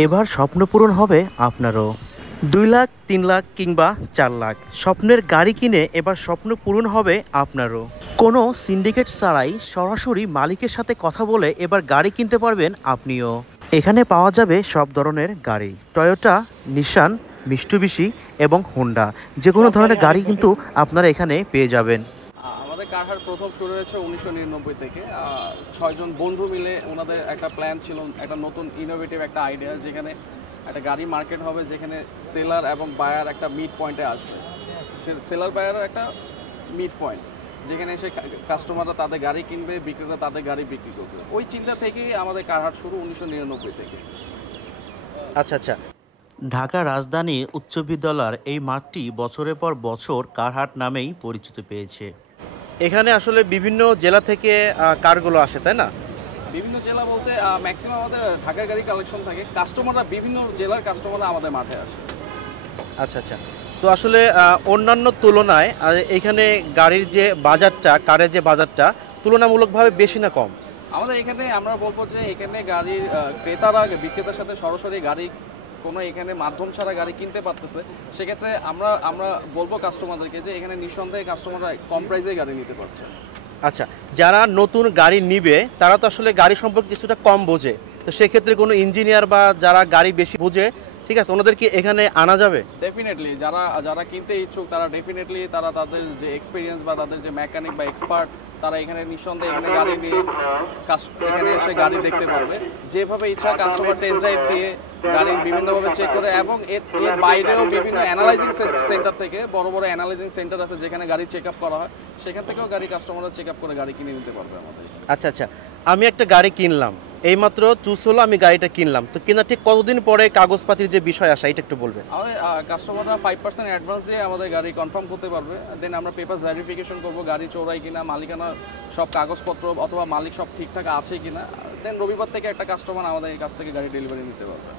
এবার স্বপ্ন পূরণ হবে আপনারও। 2 লাখ, 3 লাখ কিংবা 4 লাখ স্বপ্নের গাড়ি কিনে এবার স্বপ্ন পূরণ হবে আপনারও। কোনো সিন্ডিকেট ছাড়াই সরাসরি মালিকের সাথে কথা বলে এবার গাড়ি কিনতে পারবেন আপনিও। এখানে পাওয়া যাবে সব ধরনের গাড়ি, টয়োটা, নিসান, মিৎসুবিশি এবং হোন্ডা। যে কোনো ধরনের গাড়ি কিন্তু আপনারা এখানে পেয়ে যাবেন। আমাদের কারহাট প্রথম শুরু হয়েছে 1999 থেকে। 6 জন বন্ধু মিলে ওনাদের একটা প্ল্যান ছিল, একটা নতুন ইনোভেটিভ একটা আইডিয়া, যেখানে একটা গাড়ি মার্কেট হবে যেখানে সেলার এবং বায়ার একটা মিড পয়েন্টে আসবে। সেলার বায়ারের একটা মিড পয়েন্ট, যেখানে এসে কাস্টমাররা তাদের গাড়ি কিনবে, বিক্রেতা তাদের গাড়ি বিক্রি করবে। ওই চিন্তা থেকেই আমাদের কারহাট শুরু 1999 থেকে। আচ্ছা আচ্ছা। ঢাকা রাজধানী উচ্চ বিদ্যালয়ের এই মাঠটি বছরের পর বছর কারহাট নামেই পরিচিত পেয়েছে। এখানে আসলে বিভিন্ন জেলা থেকে কারগুলো আসে, তাই না? বিভিন্ন জেলা বলতে ম্যাক্সিমাম আমাদের ঢাকার গাড়ি কালেকশন থাকে, কাস্টমাররা বিভিন্ন জেলার কাস্টমাররা আমাদের মাঠে আসে। আচ্ছা আচ্ছা। তো আসলে অন্যান্য তুলনায় এখানে গাড়ির যে বাজারটা, কারের যে বাজারটা তুলনামূলকভাবে বেশি না কম? আমাদের এখানে আমরা বলবো যে এখানে গাড়ির ক্রেতারা বিক্রেতার সাথে সরাসরি গাড়ি কোনো এখানে মাধ্যম ছাড়া গাড়ি কিনতে পারতেছে। সেক্ষেত্রে আমরা বলবো কাস্টমারদেরকে যে এখানে নিঃসন্দেহে কাস্টমাররা কম প্রাইসে গাড়ি নিতে পারছে। আচ্ছা, যারা নতুন গাড়ি নিবে তারা তো আসলে গাড়ি সম্পর্কে কিছুটা কম বোঝে, তো সেক্ষেত্রে কোনো ইঞ্জিনিয়ার বা যারা গাড়ি বেশি বোঝে, ঠিক আছে, ওনাদের কি এখানে আনা যাবে? ডেফিনেটলি যারা কিনতে ইচ্ছুক তারা ডেফিনেটলি তাদের যে এক্সপিরিয়েন্স বা তাদের যে মেকানিক বা এক্সপার্ট, তারা এখানে নিঃসন্দেহে এখানে গাড়ি নিয়ে এখানে এসে গাড়ি দেখতে পারবে। যেভাবে ইচ্ছা কাস্টমার টেস্ট ড্রাইভ দিয়ে গাড়ি বিভিন্নভাবে চেক করে, এবং এর বাইরেও বিভিন্ন অ্যানালাইজিং সেন্টার থেকে বড় বড় অ্যানালাইজিং সেন্টার আছে যেখানে গাড়ি চেক আপ করা হয়, সেখান থেকেও গাড়ি কাস্টমাররা চেক আপ করে গাড়ি কিনে নিতে পারবে আমাদের। আচ্ছা আচ্ছা। আমি একটা গাড়ি কিনলাম, এইমাত্র চুজ হলো, আমি গাড়িটা কিনলাম, তো কেনার ঠিক কতদিন পরে কাগজপাতির যে বিষয় আসে এটা একটু বলবেন? আমাদের কাস্টমাররা 5% অ্যাডভান্স দিয়ে আমাদের গাড়ি কনফার্ম করতে পারবে। দেন আমরা পেপার ভেরিফিকেশন করবো, গাড়ি চোরাই কিনা, মালিকানা সব কাগজপত্র অথবা মালিক সব ঠিকঠাক আছে কিনা। দেন রবিবার থেকে একটা কাস্টমার আমাদের কাছ থেকে গাড়ি ডেলিভারি নিতে পারবে।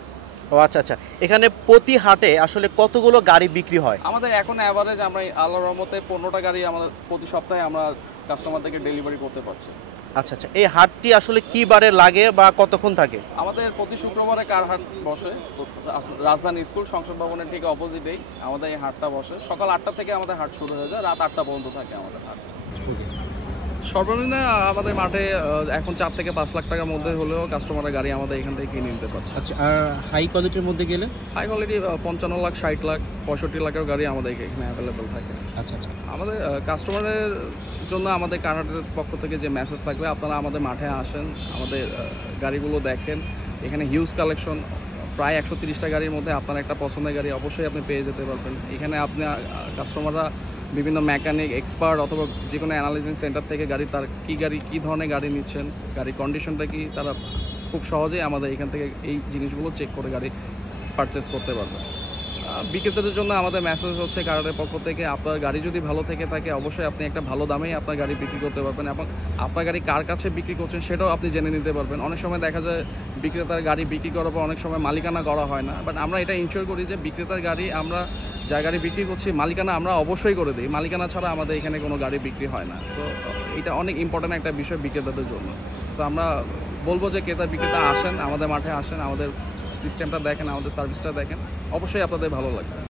ও আচ্ছা আচ্ছা। এখানে প্রতি হাটে আসলে কতগুলো গাড়ি বিক্রি হয়? আমাদের এখন অ্যাভারেজ আমরা আল্লাহর রহমতে 15টা গাড়ি আমাদের প্রতি সপ্তাহে আমরা কাস্টমারদেরকে ডেলিভারি করতে পারছি। আচ্ছা আচ্ছা। এই হাটটি আসলে কি বারে লাগে বা কতক্ষণ থাকে? আমাদের প্রতি শুক্রবারে কারহাট বসে, রাজধানী স্কুল সংসদ ভবনের ঠিক অপোজিটেই আমাদের এই হাটটা বসে। সকাল 8টা থেকে আমাদের হাট শুরু হয়ে যায়, রাত 8টা পর্যন্ত থাকে আমাদের হাট। সর্বনিম্ন আমাদের মাঠে এখন 4 থেকে 5 লাখ টাকার মধ্যে হলেও কাস্টমাররা গাড়ি আমাদের এখান থেকে কিনে নিতে পারছে। আচ্ছা, আর হাই কোয়ালিটির মধ্যে গেলে? হাই কোয়ালিটি 55 লাখ, 60 লাখ, 65 লাখের গাড়ি আমাদের এখানে অ্যাভেলেবেল থাকে। আচ্ছা আচ্ছা। আমাদের কাস্টমারের জন্য আমাদের কারহাটের পক্ষ থেকে যে মেসেজ থাকবে, আপনারা আমাদের মাঠে আসেন, আমাদের গাড়িগুলো দেখেন। এখানে হিউজ কালেকশন, প্রায় 130টা গাড়ির মধ্যে আপনার একটা পছন্দের গাড়ি অবশ্যই আপনি পেয়ে যেতে পারবেন। এখানে আপনি কাস্টমাররা বিভিন্ন মেকানিক এক্সপার্ট অথবা যে কোনো অ্যানালাইজিং সেন্টার থেকে তার কী ধরনের গাড়ি নিচ্ছেন, গাড়ির কন্ডিশনটা কি, তারা খুব সহজেই আমাদের এখান থেকে এই জিনিসগুলো চেক করে গাড়ি পারচেস করতে পারবে। বিক্রেতাদের জন্য আমাদের মেসেজ হচ্ছে কারহাটের পক্ষ থেকে, আপনার গাড়ি যদি ভালো থেকে থাকে অবশ্যই আপনি একটা ভালো দামেই আপনার গাড়ি বিক্রি করতে পারবেন, এবং আপনার গাড়ি কার কাছে বিক্রি করছেন সেটাও আপনি জেনে নিতে পারবেন। অনেক সময় দেখা যায় বিক্রেতার গাড়ি বিক্রি করার পর অনেক সময় মালিকানা করা হয় না, বাট আমরা এটা ইনশিওর করি যে বিক্রেতার গাড়ি আমরা যা গাড়ি বিক্রি করছি মালিকানা আমরা অবশ্যই করে দিই। মালিকানা ছাড়া আমাদের এখানে কোনো গাড়ি বিক্রি হয় না। সো এটা অনেক ইম্পর্ট্যান্ট একটা বিষয় বিক্রেতাদের জন্য। সো আমরা বলবো যে বিক্রেতা আসেন, আমাদের মাঠে আসেন, আমাদের সিস্টেমটা দেখেন, আমাদের সার্ভিসটা দেখেন, অবশ্যই আপনাদের ভালো লাগবে।